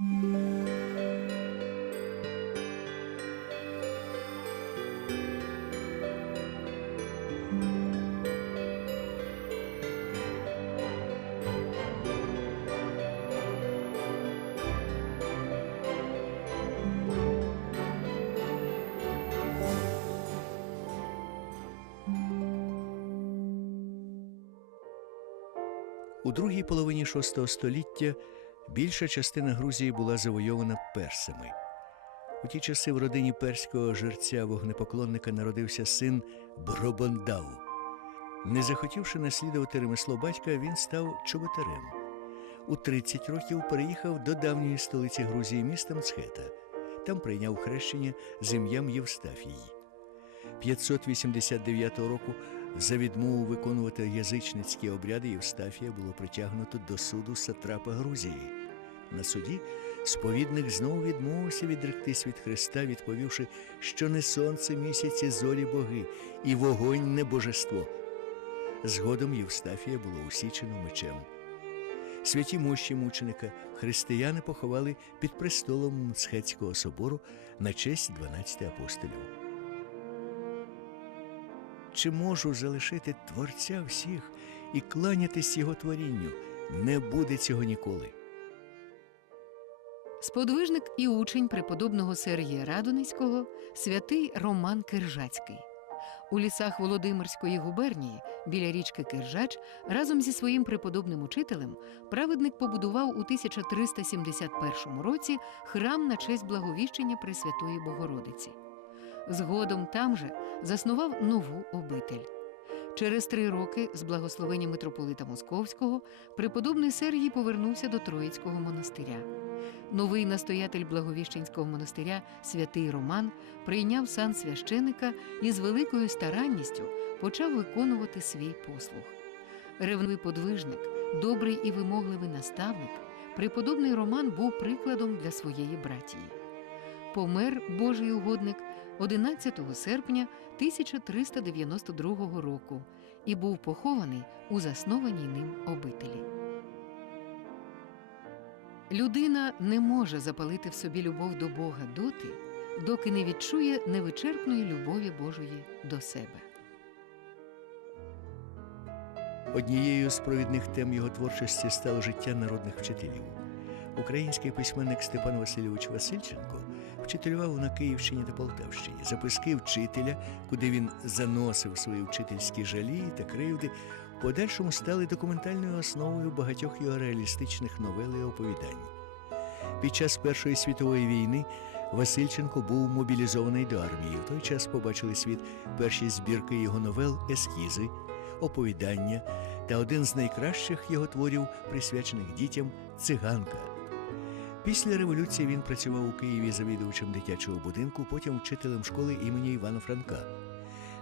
У другій половині VI століття більша частина Грузії була завойована персами. У ті часи в родині перського жерця вогнепоклонника народився син Бробондау. Не захотівши наслідувати ремесло батька, він став чоботарем. У 30 років переїхав до давньої столиці Грузії міста Мцхета. Там прийняв хрещення з ім'ям Євстафії. 589 року за відмову виконувати язичницькі обряди Євстафія було притягнуто до суду сатрапа Грузії. На суді сповідник знову відмовився відректись від Христа, відповівши, що не сонце, місяць і зорі боги, і вогонь не божество. Згодом Євстафія було усічено мечем. Святі мощі мученика християни поховали під престолом Мцхетського собору на честь 12 апостолів. Чи можу залишити Творця всіх і кланятись його творінню? Не буде цього ніколи. Сподвижник і учень преподобного Сергія Радоницького, святий Роман Киржацький. У лісах Володимирської губернії біля річки Киржач разом зі своїм преподобним учителем праведник побудував у 1371 році храм на честь благовіщення Пресвятої Богородиці. Згодом там же заснував нову обитель. Через три роки, з благословення митрополита Московського, преподобний Сергій повернувся до Троїцького монастиря. Новий настоятель Благовіщенського монастиря, святий Роман, прийняв сан священика і з великою старанністю почав виконувати свій послуг. Ревнивий подвижник, добрий і вимогливий наставник, преподобний Роман був прикладом для своєї братії. Помер Божий угодник 11 серпня 1392 року і був похований у заснованій ним обителі. Людина не може запалити в собі любов до Бога доти, доки не відчує невичерпної любові Божої до себе. Однією з провідних тем його творчості стало життя народних вчителів. Український письменник Степан Васильович Васильченко вчителював на Київщині та Полтавщині. Записки вчителя, куди він заносив свої вчительські жалі та кривди, в подальшому стали документальною основою багатьох його реалістичних новел і оповідань. Під час Першої світової війни Васильченко був мобілізований до армії. В той час побачили світ перші збірки його новел ескізи, оповідання та один з найкращих його творів, присвячених дітям циганка. Після революції він працював у Києві завідувачем дитячого будинку, потім вчителем школи імені Івана Франка.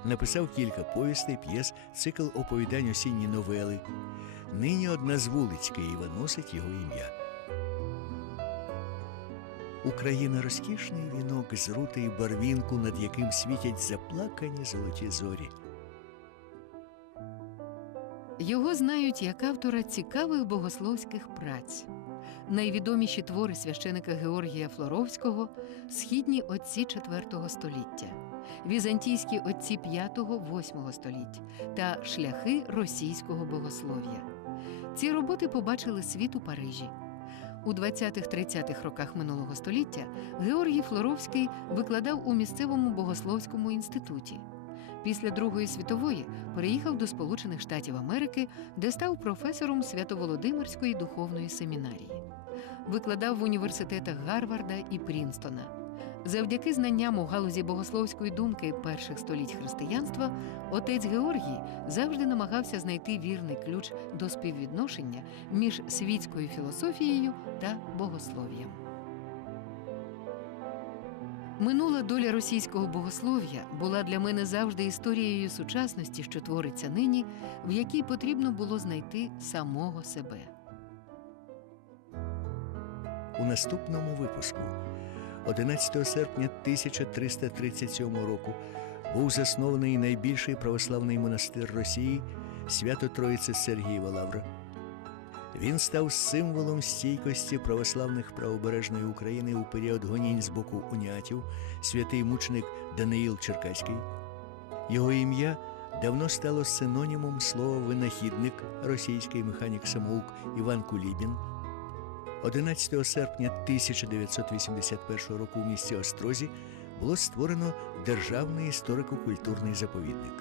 Написав кілька повістей, п'єс, цикл оповідань осінні новели. Нині одна з вулиць Києва носить його ім'я. Україна розкішний вінок з рути барвінку, над яким світять заплакані золоті зорі. Його знають як автора цікавих богословських праць. Найвідоміші твори священика Георгія Флоровського східні отці IV століття, візантійські отці V-VIII століть та шляхи російського богослов'я. Ці роботи побачили світ у Парижі. У 20-30-х роках минулого століття Георгій Флоровський викладав у місцевому богословському інституті. Після Другої світової переїхав до Сполучених Штатів Америки, де став професором Свято-Володимирської духовної семінарії. Викладав в університетах Гарварда і Прінстона. Завдяки знанням у галузі богословської думки перших століть християнства, отець Георгій завжди намагався знайти вірний ключ до співвідношення між світською філософією та богослов'ям. Минула доля російського богослов'я була для мене завжди історією сучасності, що твориться нині, в якій потрібно було знайти самого себе. У наступному випуску 11 серпня 1337 року був заснований найбільший православний монастир Росії Свято Троїце Сергієва Лавра. Він став символом стійкості православних правобережної України у період гонінь з боку уніатів, святий мученик Даниїл Черкаський. Його ім'я давно стало синонімом слова винахідник, російський механік самоук Іван Кулібін. 11 серпня 1981 року у місті Острозі було створено Державний історико-культурний заповідник.